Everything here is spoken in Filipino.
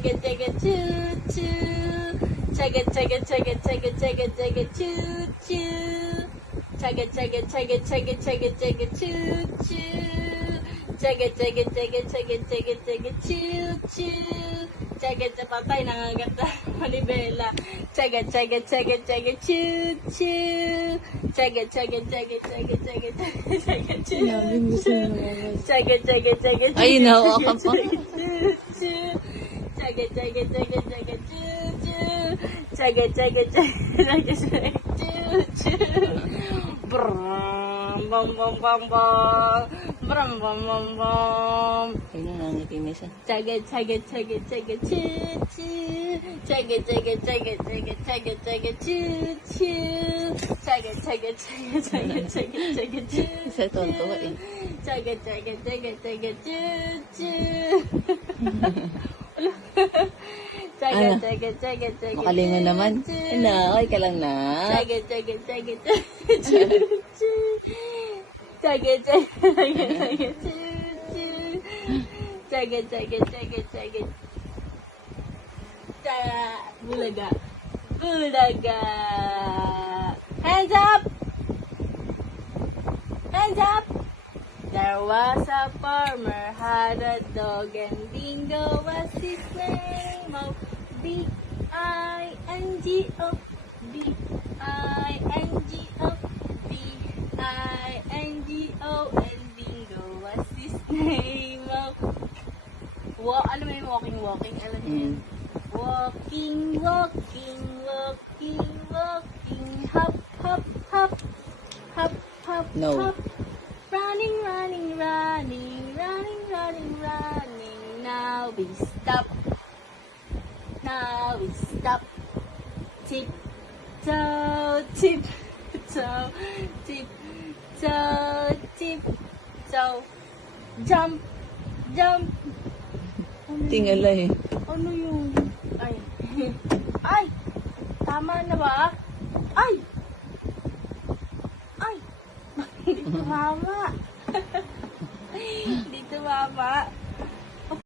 chugga, chugga, choo, choo. Chugga, chugga, chugga, chugga, chugga, chugga, choo, choo. Chugga, chugga, chugga, chugga, chugga, chugga, choo, choo. Chugga, chugga, chugga, chugga, chugga, chugga, choo, choo. Chugga, patay, nangaganda. Manibela. Chugga, chugga, chugga, chugga, choo, choo. Chugga, chugga, chugga, chugga, chugga, chugga, choo. Sinabi mo sa mga. Chugga, chugga, chugga, chugga. Ay, nahawakan pa. Chugga, chugga, chugga, chugga, choo, choo. Chugga, chugga, chugga, chugga, choo, choo. Brum, bum, bum, bum, bum. Brum, bum, bum, bum. Ayun na, nangiti na siya. Chugga, chugga, chugga, chugga, choo, choo. Chugga, chugga, chugga, chugga, chugga, chugga, choo, choo. Chugga, chugga, chugga, chugga, chugga, chugga, choo. Isa tontuwa eh. Chugga, chugga, chugga, chugga, choo, choo. Chugga, Ano? chugga, chugga, chugga, Makalingon naman. choo, Na, okay ka lang na. Chugga, chugga, chugga, chugga, choo, choo. Chugga, chugga, chugga, chugga, choo, choo. Chugga, chugga, chugga, chugga. Bulaga. Bulaga. Hands up! Hands up! There was a farmer had a dog and Bingo was his name. Oh, B-I-N-G-O, B-I-N-G-O, B-I-N-G-O, and Bingo was his name. Oh, alam mo yung walking, alam mo yun? Walking, walking, walking, walking, hop, hop, hop, hop, hop, No. hop. Running, running, running, running, running, running. Now we stop. Now we stop. Tip-toe, tip-toe, tip-toe, tip-toe. Jump, jump. Tingala eh. Ano yung... Ay. Ay! Tama na ba? Ay! Ay! Hindi tumama. Hindi tumama.